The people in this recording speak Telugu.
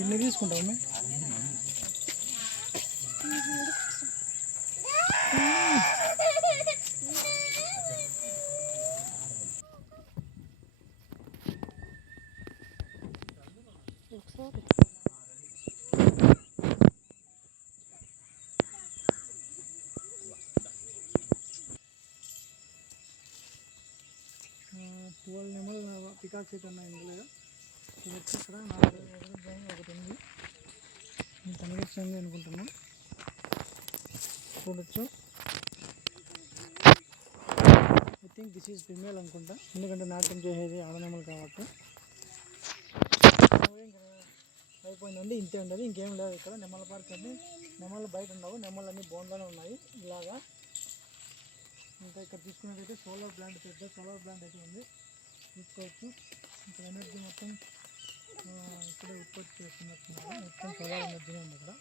ఎన్ని తీసుకుంటావు? ఒకసారి 12 నెమలు పికాక్ సీట్ ఉన్నాయి ఇందులో. ఇది వచ్చి ఇక్కడ 4 ఒకటి ఉంది. కనిపిస్తుంది అనుకుంటున్నాం, చూడొచ్చు. I think this is female అనుకుంటా, ఎందుకంటే నాట్యం చేసేది ఆడనెమలు కాబట్టి. అయిపోయిందండి, ఇంతే ఉండదు, ఇంకేం లేదు ఇక్కడ. నెమల పార్క్ అంటే నెమలు బయట ఉండవు, నెమలు అన్నీ బోన్లోనే ఉన్నాయి ఇలాగా. ఇంకా ఇక్కడ తీసుకున్నట్టయితే సోలార్ ప్లాంట్, పెద్ద సోలార్ ప్లాంట్ అయితే ఉంది, చూసుకోవచ్చు. ఇక్కడ ఎనర్జీ మొత్తం ఇక్కడే ఉత్పత్తి చేస్తున్నట్టున్నారు, మొత్తం సోలార్ ఎనర్జీ ఉంది ఇక్కడ.